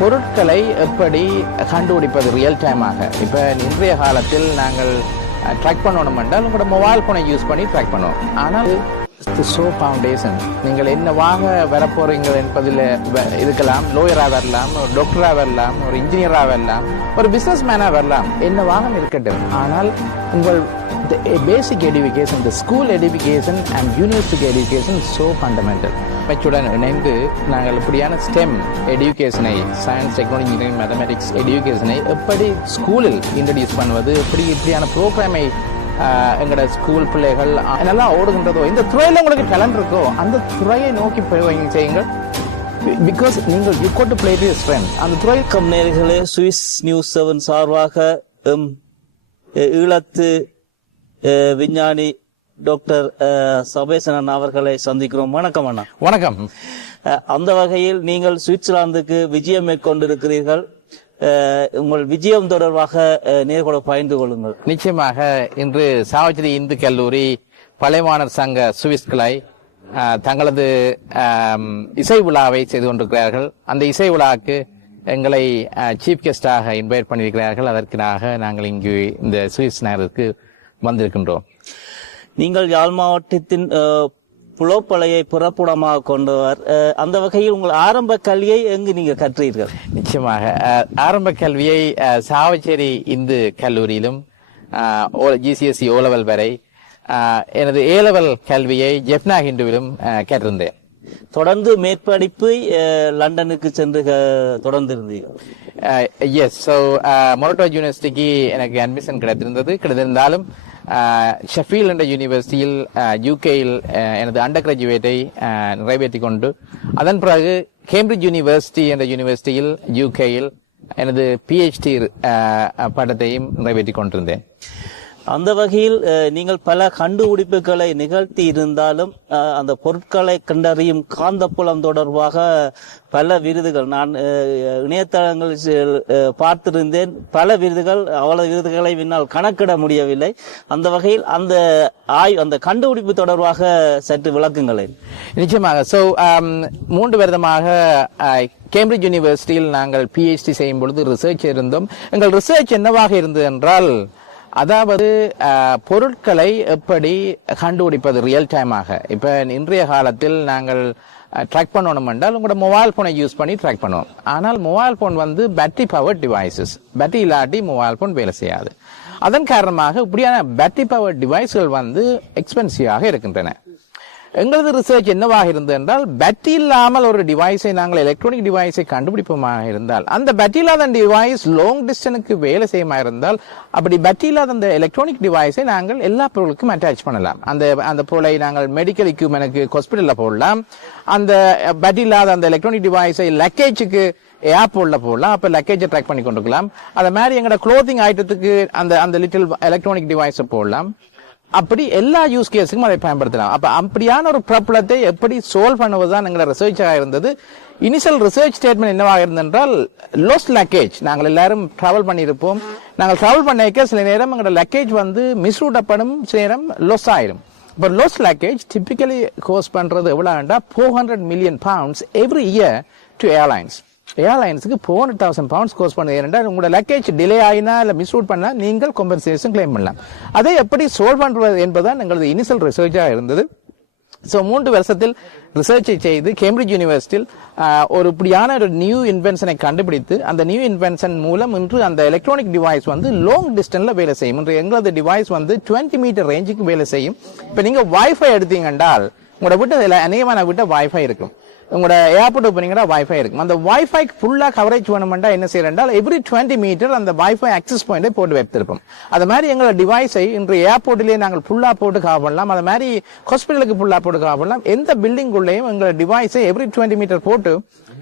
பொருட்களை எப்படி கண்டுபிடிப்பது ரியல் டைமாக. இப்போ இன்றைய காலத்தில் நாங்கள் ட்ராக் பண்ணணும் என்றால் உங்களோட மொபைல் ஃபோனை யூஸ் பண்ணி ட்ராக் பண்ணுவோம். ஆனால் சோ ஃபவுண்டேஷன் நீங்கள் என்ன வாங்க வரப்போறீங்க என்பதில் இருக்கலாம். லோயராக வரலாம், ஒரு டாக்டராக வரலாம், ஒரு இன்ஜினியராக வரலாம், ஒரு பிஸ்னஸ் மேனாக வரலாம், என்ன வாகம் இருக்கட்டும். ஆனால் உங்கள் basic education, the school education and university education is so fundamental. பச்சுடன் இணைந்து நாங்கள் இப்படியான ஸ்டெம் எடுகேஷனை, சயின்ஸ், டெக்னாலஜி, இன்ஜினியரிங், மேத்தமெட்டிக்ஸ் எடுகேஷனை எப்படி ஸ்கூலில் இன்ட்ரடியூஸ் பண்ணுவது, இப்படியான ப்ரோக்ராமை எங்களோட ஸ்கூல் பிள்ளைகள் நல்லா ஓடுகின்றதோ, இந்த துறையில் உங்களுக்கு டேலண்ட் இருக்கோ அந்த துறையை நோக்கி செய்யுங்கள். பிகாஸ் நீங்கள் you code to play to your strength. அந்த துறை நேயர்களே, சுவிஸ் நியூஸ் 7 சார்பாக ஈழத்து விஞ்ஞானி டாக்டர் சபேசனன் அவர்களை சந்திக்கிறோம். வணக்கம் அண்ணா. வணக்கம். அந்த வகையில் நீங்கள் சுவிட்சர்லாந்துக்கு விஜயம் மேற்கொண்டிருக்கிறீர்கள். உங்கள் விஜயம் தொடர்பாக நேர்கொள்ள பகிர்ந்து கொள்ளுங்கள். நிச்சயமாக இன்று சாவச்சேரி இந்து கல்லூரி பழையமாணர் சங்க சுவிஸ் கிளை தங்களது இசை விழாவை செய்து கொண்டிருக்கிறார்கள். அந்த இசை விழாவுக்கு எங்களை சீஃப் கெஸ்டாக இன்வைட் பண்ணியிருக்கிறார்கள். அதற்காக நாங்கள் இங்கு இந்த சுவிஸ் நகருக்கு வந்திருக்கின்றோம். நீங்கள் யாழ் மாவட்டத்தின் புலோப்பளையை புறப்புடமாக கொண்டவர். அந்த வகையில் உங்கள் ஆரம்ப கல்வியை எங்கு நீங்க கற்றீர்கள்? நிச்சயமாக ஆரம்ப கல்வியை சாவச்சேரி இந்து கல்லூரியிலும் GCSE O level வரை, எனது A level கல்வியை ஜெப்னா ஹிந்துவிலும் கேட்டிருந்தேன். தொடர்ந்து மேற்படிப்பு லண்டனுக்கு சென்று தொடர்ந்து இருந்தீர்கள்? எஸ். ஸோ மொரட்டோ யூனிவர்சிட்டிக்கு எனக்கு அட்மிஷன் கிடைத்திருந்தாலும் ஷெஃபீல்ட் என்ற யூனிவர்சிட்டியில் யூகேயில் எனது அண்டர் கிராஜுவேட்டை நிறைவேற்றி கொண்டு அதன் பிறகு கேம்பிரிட்ஜ் யூனிவர்சிட்டி என்ற யூனிவர்சிட்டியில் யூகேயில் எனது PhD பட்டத்தையும் நிறைவேற்றி கொண்டிருந்தேன். அந்த வகையில் நீங்கள் பல கண்டுபிடிப்புகளை நிகழ்த்தி இருந்தாலும் அந்த பொருட்களை கண்டறியும் காந்தப்புலம் தொடர்பாக பல விருதுகள் நான் இணையதளங்களில் பார்த்திருந்தேன். பல விருதுகள், அவ்வளவு விருதுகளை என்னால் கணக்கிட முடியவில்லை. அந்த வகையில் அந்த கண்டுபிடிப்பு தொடர்பாக சற்று விளக்குங்களேன். நிச்சயமாக. ஸோ 3 வருடமாக கேம்பிரிட்ஜ் யூனிவர்சிட்டியில் நாங்கள் PhD செய்யும் பொழுது ரிசர்ச் இருந்தோம். எங்கள் ரிசர்ச் என்னவாக இருந்தது என்றால், அதாவது பொருட்களை எப்படி கண்டுபிடிப்பது ரியல் டைமாக. இப்ப இன்றைய காலத்தில் நாங்கள் ட்ராக் பண்ணணும் என்றால் உங்களோட மொபைல் போனை யூஸ் பண்ணி ட்ராக் பண்ணுவோம். ஆனால் மொபைல் போன் வந்து பேட்டரி பவர் டிவைசஸ். பேட்டரி இல்லாட்டி மொபைல் போன் வேலை செய்யாது. அதன் காரணமாக இப்படியான பேட்டரி பவர் டிவைஸ்கள் வந்து எக்ஸ்பென்சிவாக இருக்கின்றன. எங்களது ரிசர்ச் என்னவாக இருந்தது என்றால், பேட்டரி இல்லாமல் ஒரு டிவைஸை நாங்கள் எலக்ட்ரானிக் டிவைஸை கண்டுபிடிப்போமாக இருந்தால், அந்த பேட்டரி இல்லாத டிவைஸ் லாங் டிஸ்டன்ஸுக்கு வேலை செய்யுமா இருந்தால், அப்படி பேட்டரி இல்லாத அந்த எலக்ட்ரானிக் டிவைஸை நாங்கள் எல்லா பொருளுக்கும் அட்டாச் பண்ணலாம். அந்த பொருளை நாங்கள் மெடிக்கல் எக்யூப்மெண்ட்டுக்கு ஹாஸ்பிட்டல்ல போடலாம். அந்த பேட்டரி இல்லாத அந்த எலக்ட்ரானிக் டிவைஸை லக்கேஜுக்கு ஏர்போர்ட்ல போடலாம். அப்ப லக்கேஜை ட்ராக் பண்ணி கொண்டிருக்கலாம். அது மாதிரி எங்களோட க்ளோத்திங் ஐட்டத்துக்கு அந்த லிட்டில் எலக்ட்ரானிக் டிவைஸை போடலாம். அப்படி எல்லா யூஸ் கேஸுக்கும் அதை பயன்படுத்தலாம். அப்ப அப்படியான ஒரு ப்ராப்ளத்தை எப்படி சால்வ் பண்ணுவதுதான் எங்களோட ரிசர்ச்சாக இருந்தது. இனிஷியல் ரிசர்ச் ஸ்டேட்மெண்ட் என்னவாக இருந்தென்றால், லோஸ் லக்கேஜ். நாங்கள் எல்லாரும் டிராவல் பண்ணியிருப்போம். நாங்கள் டிராவல் பண்ணிக்க சில நேரம் எங்களோட லக்கேஜ் வந்து மிஸ்ரூட்டப்படும், சில நேரம் லொஸ் ஆயிரும். இப்போ லோஸ் லக்கேஜ் டிபிக்கலி கோஸ்ட் பண்றது எவ்வளவுண்டா $400 million every year to airlines. ஏர்லைன்ஸுக்கு £400,000 கோஸ்ட் பண்ணுது. ஏனென்றால் உங்களோட லக்கேஜ் டிலே ஆயினா இல்ல மிஸ்ரூட் பண்ணா நீங்கள் காம்பன்சேஷன் கிளைம் பண்ணலாம். அதை எப்படி சால்வ் பண்றது என்பதுதான் எங்களது இனிஷியல் ரிசர்ச்சா இருந்தது. ஸோ 3 வருஷத்தில் ரிசர்ச்சை செய்து கேம்பிரிட்ஜ் யூனிவர்சிட்டியில் ஒரு இப்படியான ஒரு நியூ இன்வென்ஷனை கண்டுபிடித்து, அந்த நியூ இன்வென்ஷன் மூலம் இன்று அந்த எலக்ட்ரானிக் டிவைஸ் வந்து லாங் டிஸ்டன்ஸ்ல வேலை செய்யும். இன்று எங்களது டிவைஸ் வந்து 20 மீட்டர் ரேஞ்சுக்கு வேலை செய்யும். இப்ப நீங்க வைஃபை எடுத்தீங்க என்றால், உங்களோட வீட்டு அநேகமான வீட்டை வைஃபை இருக்கும். உங்களோட ஏர்போர்ட் போனீங்கன்னா வைஃபை இருக்கும். அந்த வைஃபை ஃபுல்லா கவரேஜ் வேணும்னா என்ன செய்யறோம், எவ்ரி 20 மீட்டர் அந்த வைஃபை ஆக்சஸ் பாயிண்டை போட்டு வைத்திருப்போம். அது மாதிரி எங்களோட டிவைஸை இன்று ஏர்போர்ட்லயே நாங்கள் ஃபுல்லா போட்டு கவர் பண்ணலாம். அது மாதிரி ஹாஸ்பிட்டலுக்கு ஃபுல்லா போட்டு கவர் பண்ணலாம். எந்த பில்டிங் உள்ளேயும் எங்களோட டிவைஸை எவ்ரி 20 மீட்டர் போட்டு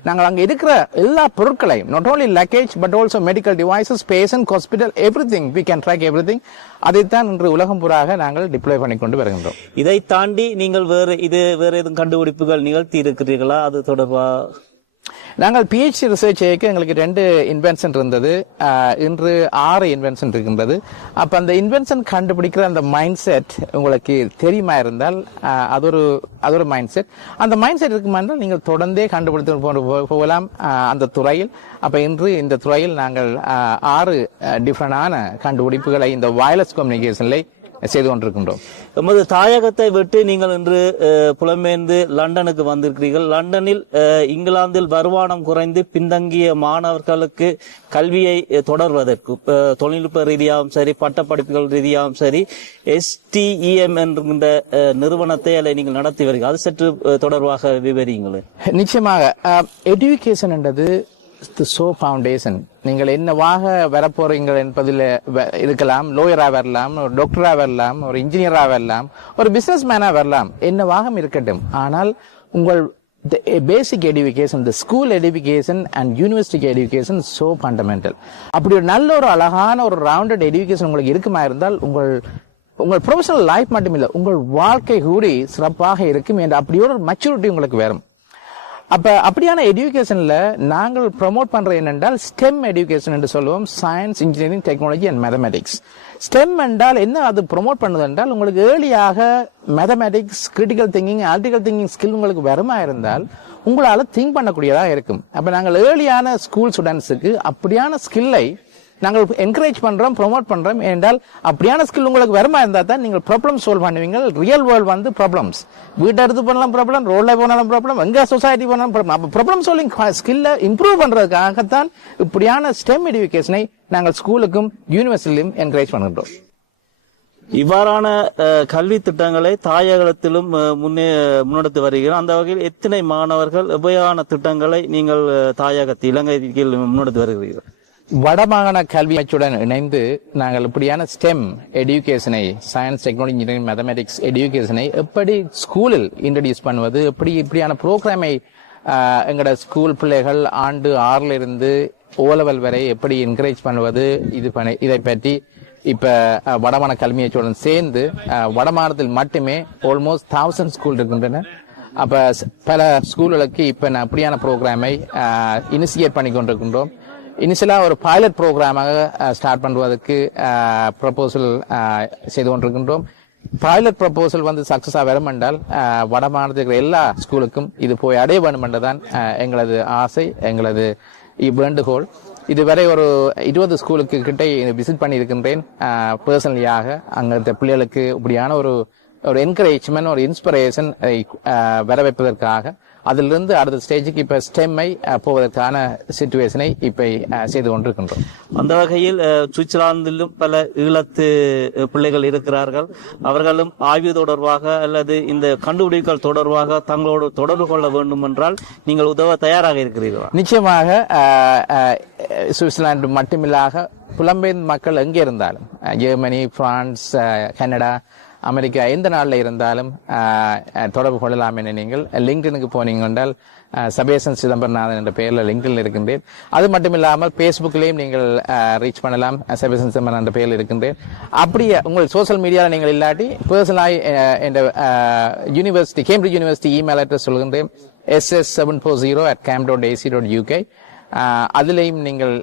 நாங்கள் அங்க இருக்கிற எல்லா பொருட்களையும், not only luggage but also medical devices, patient, hospital, everything we can track everything. அதைத்தான் இன்று உலகம் பூராக நாங்கள் டிப்ளாய் பண்ணி கொண்டு வருகின்றோம். இதை தாண்டி நீங்கள் வேற எதுவும் கண்டுபிடிப்புகள் நிகழ்த்தி இருக்கிறீர்களா? அது தொடர்பா நாங்கள் PhD ரிசர்ச் செய்ய எங்களுக்கு 2 இன்வென்ஷன் இருந்தது. இன்று 6 இன்வென்ஷன் இருக்கின்றது. அப்ப அந்த இன்வென்ஷன் கண்டுபிடிக்கிற அந்த மைண்ட் செட் உங்களுக்கு தெரியுமா இருந்தால் அது ஒரு மைண்ட் செட். அந்த மைண்ட் செட் இருக்குமா என்றால் நீங்கள் தொடர்ந்தே கண்டுபிடித்து போகலாம் அந்த துறையில். அப்ப இன்று இந்த துறையில் நாங்கள் 6 டிஃபரெண்டான கண்டுபிடிப்புகளை இந்த வயர்லெஸ் கம்யூனிகேஷன்ல செய்து கொண்டிருக்கின்றோம். எமது தாயகத்தை விட்டு நீங்கள் இன்று புலம்பெயர்ந்து லண்டனுக்கு வந்திருக்கிறீர்கள். லண்டனில் இங்கிலாந்தில் வருமானம் குறைந்து பின்தங்கிய மாணவர்களுக்கு கல்வியை தொடர்வதற்கு தொழில்நுட்ப ரீதியாகவும் சரி, பட்டப்படிப்புகள் ரீதியாகவும் சரி, STEM என்கின்ற நிறுவனத்தை நீங்கள் நடத்தி வருகிறீர்கள். அது சற்று தொடர்பாக விவரியுங்களேன். நிச்சயமாக எஜுகேஷன் என்றது ஃபவுண்டேஷன். நீங்கள் என்னவாக வரப்போறீங்கள் என்பதில் இருக்கலாம். லோயரா வரலாம், ஒரு டாக்டரா வரலாம், ஒரு இன்ஜினியரா வரலாம், ஒரு பிசினஸ் மேனா வரலாம், என்னவாக இருக்கட்டும். ஆனால் உங்கள் பேசிக் education, the school education and university education so fundamental. அப்படி ஒரு நல்ல ஒரு அழகான ஒரு ரவுண்டட் எஜுகேஷன் உங்களுக்கு இருக்குமா இருந்தால் உங்கள் ப்ரொஃபஷனல் லைஃப் மட்டுமில்லை, உங்கள் வாழ்க்கை கூடி சிறப்பாக இருக்கும் என்ற அப்படியோட ஒரு மெச்சூரிட்டி உங்களுக்கு வரும். அப்படியான எஜுகேஷன்ல நாங்கள் ப்ரமோட் பண்றது என்னென்றால் ஸ்டெம் எஜுகேஷன் என்று சொல்லுவோம். Science, engineering, technology and mathematics. STEM என்றால் என்ன அது ப்ரமோட் பண்ணுது என்றால் உங்களுக்கு ஏர்லியாக mathematics, critical thinking, analytical thinking skill உங்களுக்கு வருமா இருந்தால் உங்களால திங்க் பண்ணக்கூடியதா இருக்கும். அப்ப நாங்கள் ஏர்லியான ஸ்கூல் ஸ்டூடெண்ட்ஸுக்கு அப்படியான ஸ்கில்லை நாங்கள் என்கரேஜ் பண்றோம், ப்ரொமோட் பண்றோம். என்றால் அப்படியான ஸ்கில் உங்களுக்கு வருமா இருந்தா தான் நீங்கள் ப்ராப்ளம் சால்வ் பண்ணுவீங்க. ரியல் வேர்ல்ட் ப்ராப்ளம்ஸ் வீட்டை எடுத்து பண்ணலாம் ப்ராப்ளம், ரோட்ல போனாலும் ப்ராப்ளம், எங்க சொசைட்டி போனாலும் ப்ராப்ளம். அப்ப ப்ராப்ளம் சால்விங் ஸ்கில்ல இம்ப்ரூவ் பண்றதுக்காகத்தான் இப்படியான ஸ்டெம் எஜுகேஷனை நாங்கள் ஸ்கூலுக்கும் யூனிவர்சிட்டியிலும் என்கரேஜ் பண்ணுகின்றோம். இவ்வாறான கல்வி திட்டங்களை தாயகத்திலும் முன்னெடுத்து வருகிறோம். அந்த வகையில் எத்தனை மாணவர்கள் எவ்வாறான திட்டங்களை நீங்கள் தாயகத்தில் இலங்கையில் முன்னெடுத்து வருகிறீர்கள்? வடமாகாண கல்வி அமைச்சுடன் இணைந்து நாங்கள் இப்படியான ஸ்டெம் எஜுகேஷனை, சயின்ஸ், டெக்னாலஜி, இன்ஜினியரிங், மேத்தமெட்டிக்ஸ் எஜுகேஷனை எப்படி ஸ்கூலில் இன்ட்ரடியூஸ் பண்ணுவது, இப்படியான ப்ரோக்ராமை எங்களோட ஸ்கூல் பிள்ளைகள் ஆண்டு 6ல் இருந்து O level வரை எப்படி என்கரேஜ் பண்ணுவது, இதை பற்றி இப்ப வடமாகாண கல்வி அமைச்சுடன் சேர்ந்து வடமாகாணத்தில் மட்டுமே ஆல்மோஸ்ட் 1000 ஸ்கூல் இருக்கின்றன. அப்ப பல ஸ்கூல்களுக்கு இப்ப அப்படியான ப்ரோக்ராமை இனிஷியேட் பண்ணி கொண்டிருக்கின்றோம். இனிஷியலா ஒரு பைலட் ப்ரோக்ராமாக ஸ்டார்ட் பண்ணுவதற்கு ப்ரப்போசல் செய்து கொண்டிருக்கின்றோம். பைலட் ப்ரப்போசல் சக்சஸா வரும் என்றால் வடமாநிலத்தில் எல்லா ஸ்கூலுக்கும் இது போய் அடைய வேண்டும் என்றுதான் எங்களது ஆசை, எங்களது வேண்டுகோள். இதுவரை ஒரு 20 ஸ்கூலுக்கு கிட்ட விசிட் பண்ணி இருக்கின்றேன் பர்சனலியாக. அங்க பிள்ளைகளுக்கு இப்படியான ஒரு என்கரேஜ்மெண்ட், ஒரு இன்ஸ்பிரேஷன் வர வைப்பதற்காக. அதிலிருந்து அடுத்த ஸ்டேஜுக்கு இப்ப ஸ்டெம்மை போவதற்கான சிச்சுவேஷனை இப்ப செய்து கொண்டிருக்கின்றோம். அந்த வகையில் சுவிட்சர்லாந்திலும் பல ஈழத்து பிள்ளைகள் இருக்கிறார்கள். அவர்களும் ஆய்வு தொடர்பாக அல்லது இந்த கண்டுபிடிப்புகள் தொடர்பாக தங்களோடு தொடர்பு கொள்ள வேண்டும் என்றால் நீங்கள் உதவ தயாராக இருக்கிறீர்களா? நிச்சயமாக. சுவிட்சர்லாந்து மட்டுமில்லாக புலம்பெயர்ந்த மக்கள் எங்கே இருந்தாலும், ஜெர்மனி, பிரான்ஸ், கனடா, அமெரிக்கா எந்த நாளில் இருந்தாலும் தொடர்பு கொள்ளலாம் என நீங்கள் லிங்க்டினுக்கு போனீங்க என்றால் சபேசன் சிதம்பரநாதன் என்ற பெயரில் லிங்க்டில் இருக்கின்றேன். அது மட்டுமில்லாமல் பேஸ்புக்லேயும் நீங்கள் ரீச் பண்ணலாம், சபேசன் சிதம்பரன் என்ற பெயரில் இருக்கின்றேன். அப்படியே உங்கள் சோசியல் மீடியாவில் நீங்கள் இல்லாட்டி பர்சனலாய் என்ற university, Cambridge university email address சொல்கின்றேன், ss740@cam.ac.uk. அதிலையும் நீங்கள்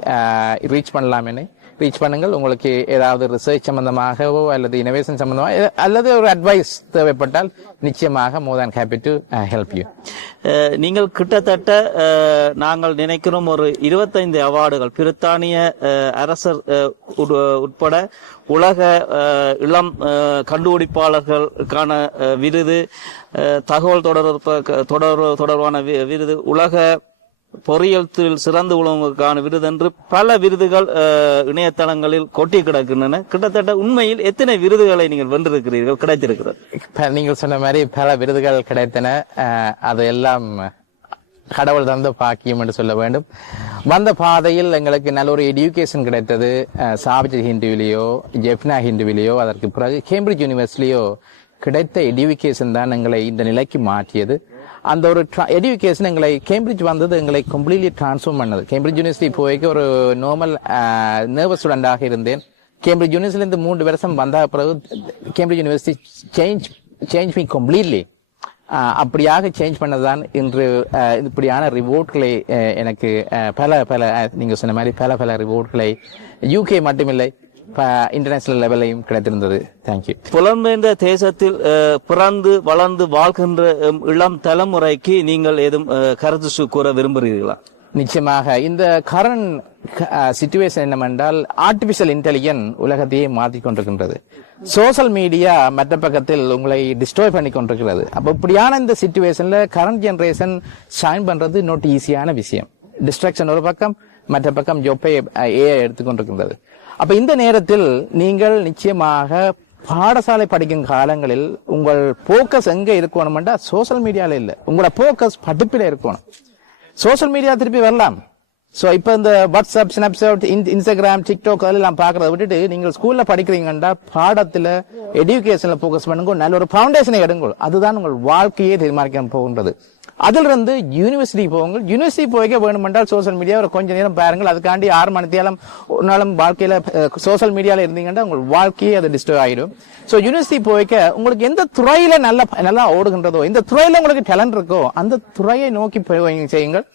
ரீச் பண்ணலாம் என ரீச் பண்ணுங்கள். உங்களுக்கு ஏதாவது ரிசர்ச் சம்பந்தமாகவோ அல்லது இனோவேஷன் சம்பந்தமாக அல்லது ஒரு அட்வைஸ் தேவைப்பட்டால் நிச்சயமாக more than happy to help you. நீங்கள் கிட்டத்தட்ட நாங்கள் நினைக்கிறோம் ஒரு 25 அவார்டுகள் பிரித்தானிய அரசர் உட்பட உலக இளம் கண்டுபிடிப்பாளர்களுக்கான விருது, தகவல் தொடர்பான விருது, உலக பொறியியல் சிறந்து உலகங்களுக்கான விருது என்று பல விருதுகள் இணையதளங்களில் கொட்டி கிடக்கின்றன. கிட்டத்தட்ட உண்மையில் எத்தனை விருதுகளை நீங்கள் வென்றிருக்கிறீர்கள், கிடைத்திருக்கிறது? நீங்கள் சொன்ன மாதிரி பல விருதுகள் கிடைத்தன. அதையெல்லாம் கடவுள் தந்த பாக்கியம் என்று சொல்ல வேண்டும். வந்த பாதையில் எங்களுக்கு நல்ல ஒரு எஜுகேஷன் கிடைத்தது. சாவிஜர் ஹிந்துவிலேயோ, ஜெஃப்னா ஹிந்துவிலேயோ, அதற்கு பிறகு கேம்பிரிட்ஜ் யூனிவர்சிட்டியிலேயோ கிடைத்த எஜுகேஷன் தான் எங்களை இந்த நிலைக்கு மாற்றியது. அந்த ஒரு எஜுகேஷன் எங்களை கேம்பிரிட்ஜ் வந்தது எங்களை கம்ப்ளீட்லி டிரான்ஸ்ஃபார்ம் பண்ணது. கேம்பிரிட்ஜ் யூனிவர்சிட்டி போய்க்கு ஒரு நார்மல் நர்வஸ் ஸ்டூடெண்டாக இருந்தேன். கேம்பிரிட்ஜ் யூனிவர்சிட்டியிலிருந்து 3 வருஷம் வந்த பிறகு Cambridge university change me completely. அப்படியாக சேஞ்ச் பண்ணதான் இன்று இப்படியான ரிவோர்ட்களை எனக்கு பல நீங்க சொன்ன மாதிரி பல ரிவோர்ட்களை UK மட்டுமில்லை இன்டர்நேஷனல் லெவலையும் கிடைத்திருந்தது. தேங்க்யூ. புலம்பெயர்ந்த தேசத்தில் பிறந்து வளர்ந்து வாழ்கின்ற இளம் தலைமுறைக்கு நீங்கள் ஏதும் கருத்து கூற விரும்புகிறீர்களா? நிச்சயமாக. இந்த கரண்ட் சிச்சுவேஷன் என்னவென்றால் ஆர்டிபிஷியல் இன்டெலிஜென்ஸ் உலகத்தையே மாற்றிக் கொண்டிருக்கின்றது. சோசியல் மீடியா மற்ற பக்கத்தில் உங்களை டிஸ்ட்ராய் பண்ணி கொண்டிருக்கிறது. அப்ப இப்படியான இந்த சிச்சுவேஷன்ல கரண்ட் ஜெனரேஷன் ஷைன் பண்றது நோட் ஈஸியான விஷயம். டிஸ்ட்ராக்ஷன் ஒரு பக்கம், மற்ற பக்கம் ஜொப்பை ஏஐ எடுத்துக்கொண்டிருக்கின்றது. அப்ப இந்த நேரத்தில் நீங்கள் நிச்சயமாக பாடசாலை படிக்கும் காலங்களில் உங்கள் போக்கஸ் எங்க இருக்கணும்டா சோசியல் மீடியால இல்ல, உங்களோட போக்கஸ் படிப்பில இருக்கணும். சோசியல் மீடியா திருப்பி வரலாம். சோ இப்ப இந்த வாட்ஸ்அப், ஸ்னாப்சாட், இன்ஸ்டாகிராம், டிக்டாக் அதெல்லாம் பாக்குறத விட்டுட்டு நீங்கள் ஸ்கூல்ல படிக்கிறீங்கன்னா பாடத்துல எஜுகேஷன்ல போக்கஸ் பண்ணுங்க, நல்ல ஒரு பவுண்டேஷனை எடுங்க. அதுதான் உங்கள் வாழ்க்கையே தீர்மானிக்க போகின்றது. அதுல இருந்து யூனிவர்சிட்டி போங்க. யூனிவர்சிட்டி போய்க்க வேணுமென்றால் சோசியல் மீடியா ஒரு கொஞ்ச நேரம் பாருங்கள். அதுக்காண்டி 6 மணி நேரம் ஒரு நாளும் வாழ்க்கையில சோசியல் மீடியால இருந்தீங்கன்னா உங்கள் வாழ்க்கையே அது டிஸ்டர்ப் ஆயிடும். சோ யூனிவர்சிட்டி போய்க்க உங்களுக்கு எந்த துறையில நல்லா ஓடுகின்றதோ, இந்த துறையில உங்களுக்கு டேலண்ட் இருக்கோ அந்த துறையை நோக்கி செய்யுங்கள்.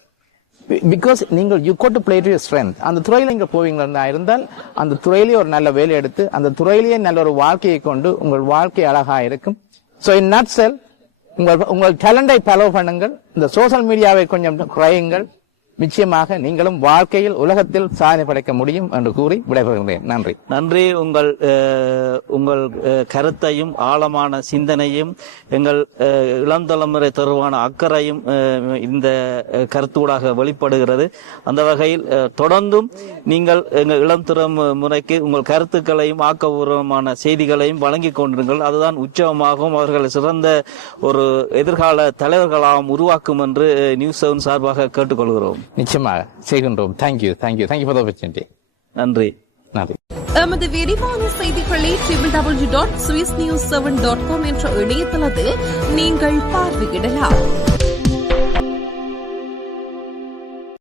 பிகாஸ் நீங்கள் you code to play to your strength. அந்த துறையில நீங்க போவீங்களா இருந்தால் அந்த துறையிலேயே ஒரு நல்ல வேலை எடுத்து அந்த துறையிலேயே நல்ல ஒரு வாழ்க்கையை கொண்டு உங்கள் வாழ்க்கை அழகா இருக்கும். சோ இன் நட் செல் உங்கள் டேலண்டை ஃபாலோ பண்ணுங்கள். இந்த சோசியல் மீடியாவை கொஞ்சம் குறையுங்கள். நிச்சயமாக நீங்களும் வாழ்க்கையில் உலகத்தில் சாதனை படைக்க முடியும் என்று கூறி விடைபெறுகிறேன். நன்றி. நன்றி. உங்கள் கருத்தையும் ஆழமான சிந்தனையும் எங்கள் இளம் தலைமுறை தொடர்பான அக்கறையும் இந்த கருத்தூடாக வெளிப்படுகிறது. அந்த வகையில் தொடர்ந்தும் நீங்கள் எங்கள் இளம் தலைமுறைக்கு உங்கள் கருத்துக்களையும் ஆக்கபூர்வமான செய்திகளையும் வழங்கிக் கொண்டிருங்கள். அதுதான் உற்சவமாகவும் அவர்கள் சிறந்த ஒரு எதிர்கால தலைவர்களாகவும் உருவாக்கும் என்று நியூஸ் 7 சார்பாக கேட்டுக்கொள்கிறோம். நிச்சயமாக செய்கின்றோம். Thank you for the opportunity. நன்றி. எமது விரிவான செய்திகளை www.swissnews7.com என்ற இணையதளத்தில் நீங்கள் பார்வையிடலாம்.